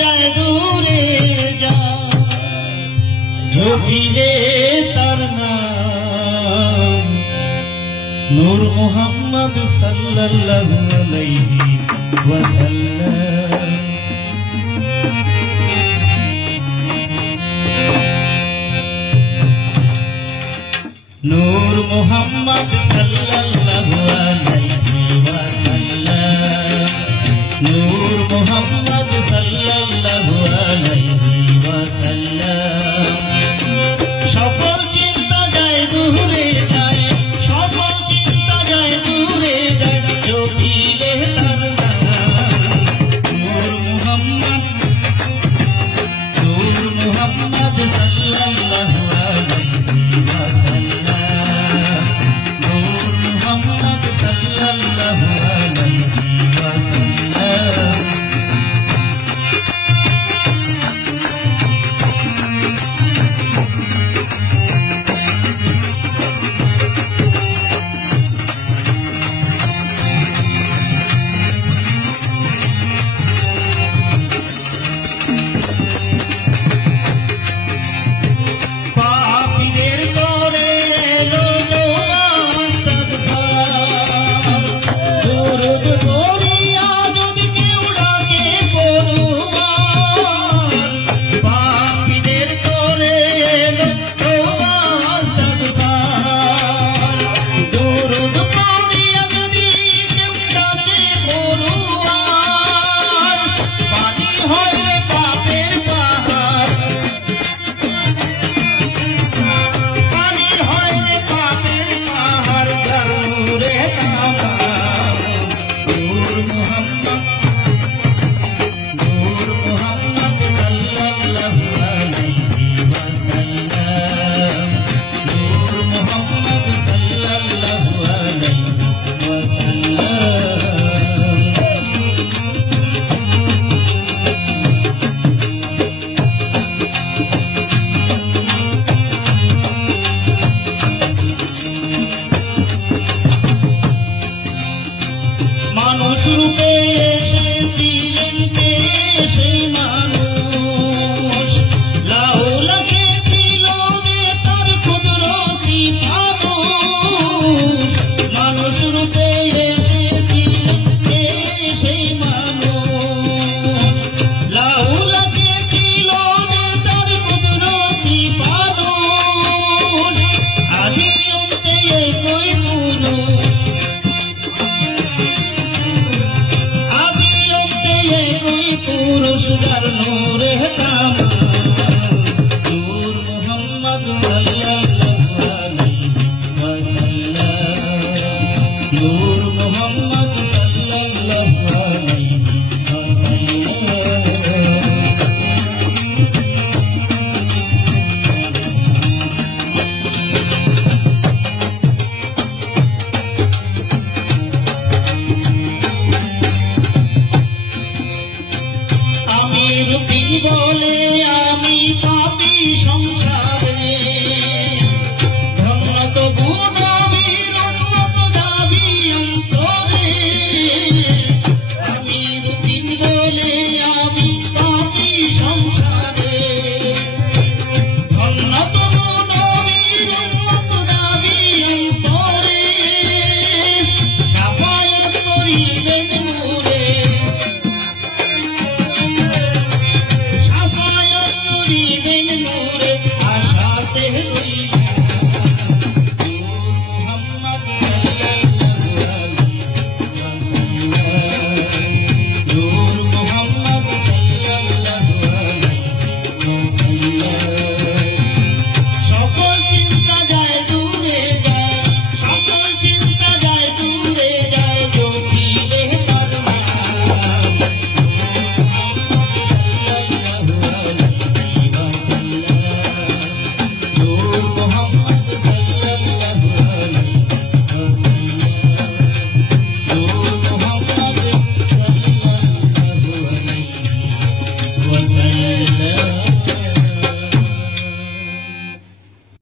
যায় দূরে যায় জপিলে তার নাম নূর মুহাম্মদ সাল্লাল্লাহু আলাইহি ওয়াসাল্লাম। নূর মুহাম্মদ সাল্লাল্লাহু আলাইহি ওয়াসাল্লাম। নূর মুহাম্মদ সাল্লাল্লাহু আলাইহি ওয়াসাল্লাম। সকল চিন্তা যায় দূরে যায়, সকল চিন্তা যায় দূরে যায় জপিলে তার নাম নূর মুহাম্মদ সাল্লাল্লাহু আলাইহি ওয়াসাল্লাম। নূর মুহাম্মদ সাল্লাল্লাহু আলাইহি ওয়াসাল্লাম। মানুষ রূপে এসেছিলেন কে সেই মানুষ, লাউলাকে ছিল যে তার কুদরতি মানুষ। মানুষ রূপে এসেছিলেন কে সেই মানুষ, লাউলাকে ছিল যে তার কুদরতি মানুষ। আদি অন্তে একই পুরুষ, পুরুষ যার নূরে তামাম নূর মুহাম্মদ সাল্লাল্লাহু আলাইহি ওয়াসাল্লাম। নূর মুহাম্মদ সাল্লাল্লাহু আলাইহি ওয়াসাল্লাম। বলে আমি পাপী সংসারে